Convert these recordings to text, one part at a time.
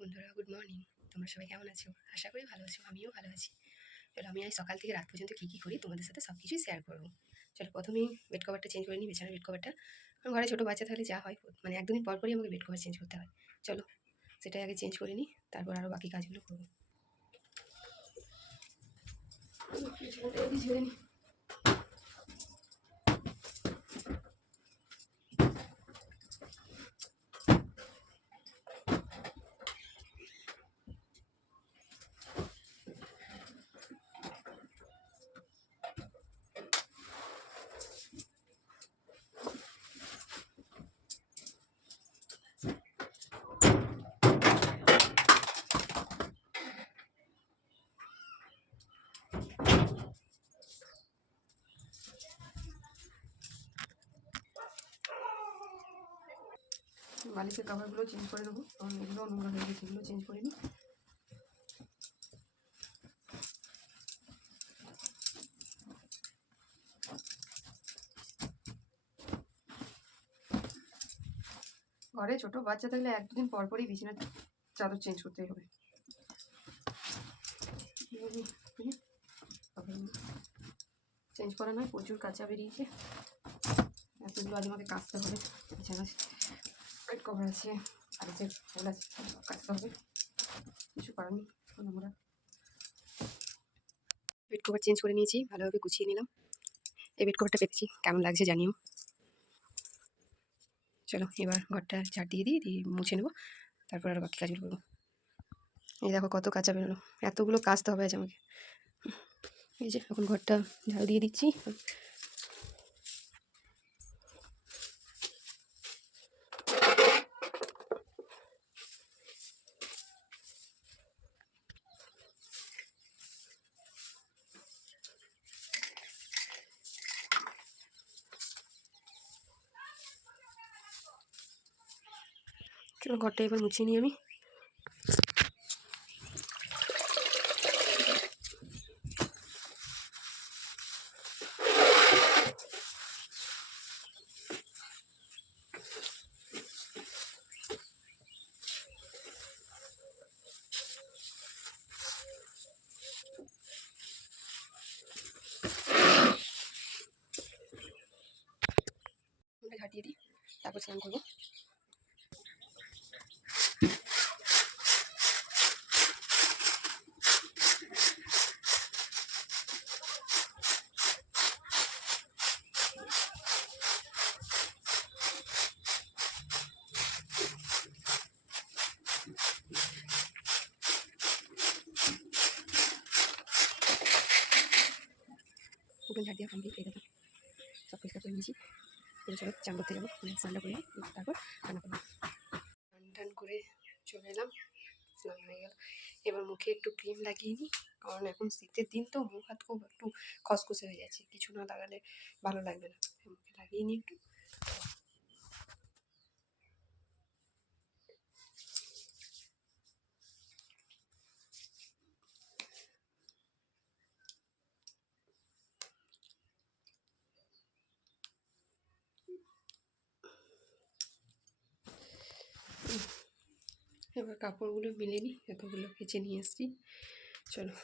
বন্ধুরা good morning তোমরা সবাই কেমন আছো? আশা করি ভালো আছো, আমিও ভালো আছি। চলো, আমি আজ সকাল থেকে রাত পর্যন্ত কী কী করি তোমাদের সাথে সব কিছুই শেয়ার করব। চলো, প্রথমেই বেড কভারটা চেঞ্জ করে নিই, বিছানার বেড কভারটা কারণ ঘরে ছোটো বাচ্চা থাকলে যা হয় মানে এক দুদিন পর পরই আমাকে বেড কভার চেঞ্জ করতে হয়। চলো, সেটাই আগে চেঞ্জ করে নিই, তারপর আরও বাকি কাজগুলো করব। বালিশের কাভারগুলো চেঞ্জ করে দেবো। কারণ এগুলো নোংরা হয়ে গেছে, এগুলো চেঞ্জ করে নিই। ঘরে ছোট বাচ্চা থাকলে এক দুদিন পর বিছানার চাদর চেঞ্জ করতেই হবে। চেঞ্জ করা নয়, প্রচুর কাঁচা বেরিয়েছে। এতগুলো আজ আমাকে কাচতে হবে বিছানা বেড কভার আছে আর যে ফুল আছে কাচতে হবে কিছু করার নেই আমরা বেড কভার চেঞ্জ করে নিয়েছি, ভালোভাবে গুছিয়ে নিলাম। এই বেড কভারটা পেতেছি কেমন লাগছে জানিও। চলো, এবার ঘরটা ঝাড় দিয়ে দিই, দিয়ে মুছে নেব, তারপর আর বাকি কাজগুলো করব। এই দেখো কত কাঁচা বেরোলো, এতগুলো কাচতে হবে আজ আমাকে। এই যে, এখন ঘরটা ঝাড়ু দিয়ে দিচ্ছি। চলো ঘরটা এবার মুছিয়ে নিই আমি। ঝাঁটিয়ে দিই তারপর স্নান করব। উঠোন ঝাড় দেওয়া কমপ্লিট হয়ে গেল সব পরিষ্কার করে নিয়েছি। এবার চলো চান করতে যাব। মানে স্নানটা করে তারপর রান্না করব। স্নান টান করে চলে এলাম। স্নান হয়ে গেল। এবার মুখে একটু ক্রিম লাগিয়ে নিই, কারণ এখন শীতের দিন তো মুখ হাত খুব একটু খসখসে হয়ে যাচ্ছে। কিছু না লাগালে ভালো লাগবে না। মুখে লাগিয়ে নিই একটু। এবার কাপড়গুলো মিলে নিই, এতগুলো কেচে নিয়ে এসছি চলো।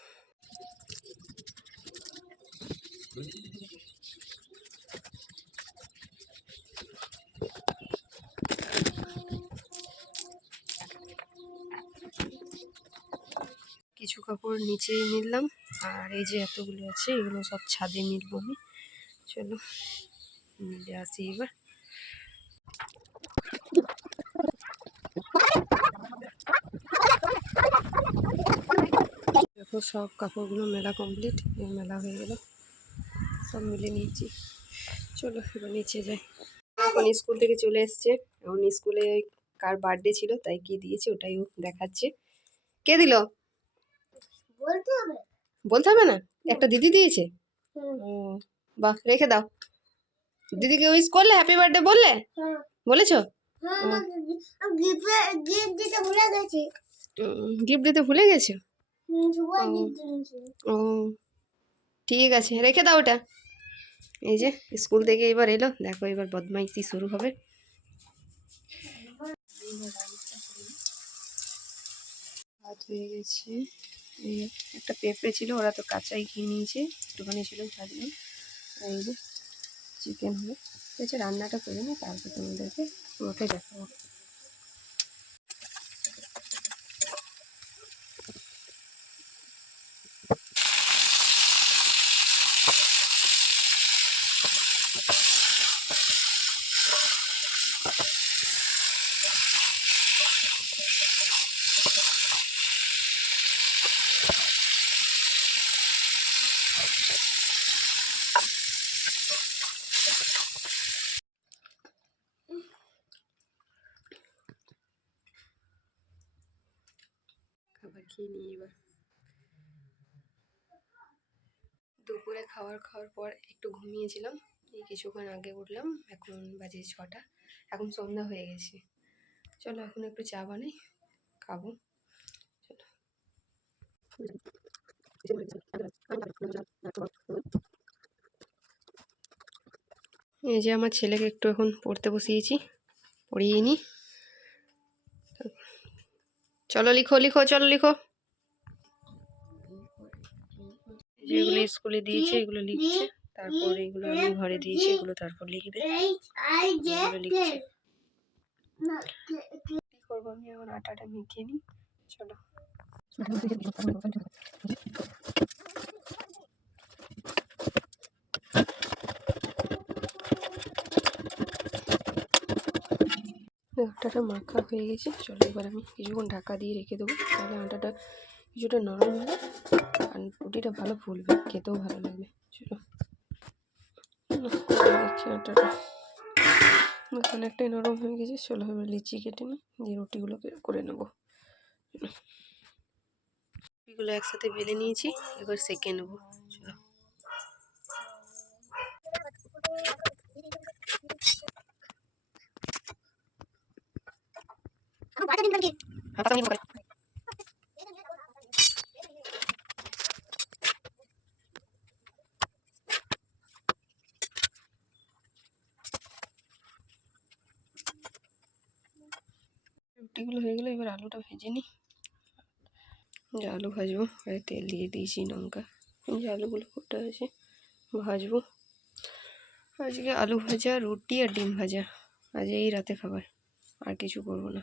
কিছু কাপড় নিচে মিললাম আর এই যে এতগুলো আছে, এগুলো সব ছাদে মিলবো আমি। চলো, মিলে আসি এবার। দেখো সব কাপড়গুলো মেলা কমপ্লিট এই মেলা হয়ে গেল। সব মিলে নিয়েছি। চলো এবার নিচে যাই। এখন স্কুল থেকে চলে এসছে। এখন স্কুলে কার বার্থডে ছিল তাই কি দিয়েছে ওটাই ও দেখাচ্ছে। কে দিল? বলতে হবে। না? একটা দিদি দিয়েছে? ও বাহ রেখে দাও। দিদিকে উইশ করলে হ্যাপি বার্থডে বললে? হ্যাঁ। বলেছ? গিফট গিফট দিতে ভুলে গেছি। ও। ঠিক আছে রেখে দাও ওটা। এই যে স্কুল থেকে এবার এলো দেখো এবার বদমাইশি শুরু হবে। ভাত হয়ে গেছে। একটা পেঁপে ছিল ওরা তো কাঁচাই খেয়ে নিয়েছে একটুখানি ছিল ভাজলাম। এই যে চিকেন হবে ঠিক আছে রান্নাটা করে নিই তারপর তোমাদেরকে পুরোটাই দেখাবো। খাবার খেয়ে নিই এবার দুপুরে খাবার খাওয়ার পর একটু ঘুমিয়েছিলাম। এই কিছুক্ষণ আগে উঠলাম, এখন বাজে ছটা। এখন সন্ধ্যা হয়ে গেছে। চলো এখন একটু চা বানাই, খাব। এই যে আমার ছেলেকে একটু এখন পড়তে বসিয়েছি, পড়িয়ে নি। চলো লিখো লিখো, চলো লিখো। যেগুলো স্কুলে দিয়েছে, এগুলো লিখছে। তারপর এগুলো আমি ঘরে দিয়েছি, এগুলো তারপর লিখবে। এগুলো লিখছে। কি করব আমি? এখন আটাটা মেখে নিই। চলো। আটাটা মাখা হয়ে গেছে। চলো এবার আমি কিছুক্ষণ ঢাকা দিয়ে রেখে দেবো। তাহলে আটাটা কিছুটা নরম হবে আর রুটিটা ভালো ফুলবে, খেতেও ভালো লাগবে। চলো। দেখছি আটাটা। অনেকটাই নরম হয়ে গেছে। চলো এবার লিচি কেটে নিই, দিয়ে রুটিগুলোকে করে নেব। রুটিগুলো একসাথে বেলে নিয়েছি, এবার সেঁকে নেব। চলো বাচ্চা দিন কি রুটিগুলো হয়ে গেলে এবার আলুটা ভেজে নিই যে আলু ভাজবো আর তেল দিয়ে দিয়েছি লঙ্কা এই যে আলুগুলো কোটা আছে ভাজবো আজকে আলু ভাজা রুটি আর ডিম ভাজা আজ এই রাতে খাবার আর কিছু করব না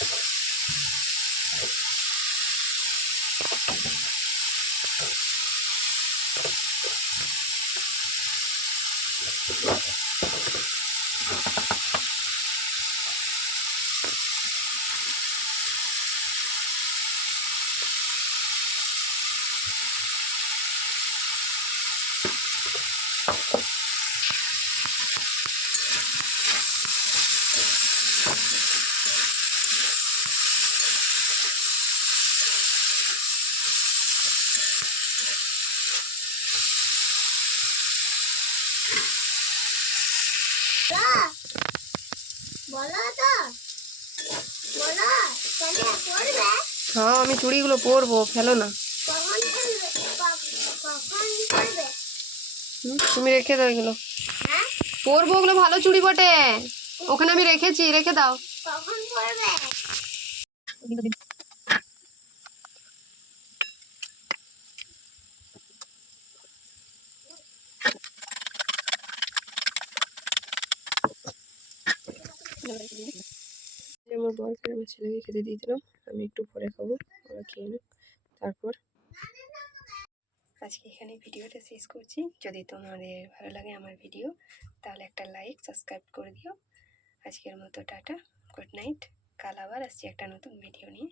বলো হ্যাঁ আমি চুড়িগুলো পরবো ফেলো না। তুমি রেখে দাও এগুলো। হ্যাঁ? পরবো ওগুলো ভালো চুড়ি বটে। ওখানে আমি রেখেছি রেখে দাও। কখন পড়বে যে আমার বরকে আমার ছেলেকে খেতে দিয়ে দিলাম। আমি একটু পরে খাব, ওরা খেয়ে নিই তারপর আজকে এখানে ভিডিওটা শেষ করছি। যদি তোমাদের ভালো লাগে আমার ভিডিও, তাহলে একটা লাইক সাবস্ক্রাইব করে দিও। আজকের মতো টাটা গুড নাইট কাল আবার আসছি একটা নতুন ভিডিও নিয়ে।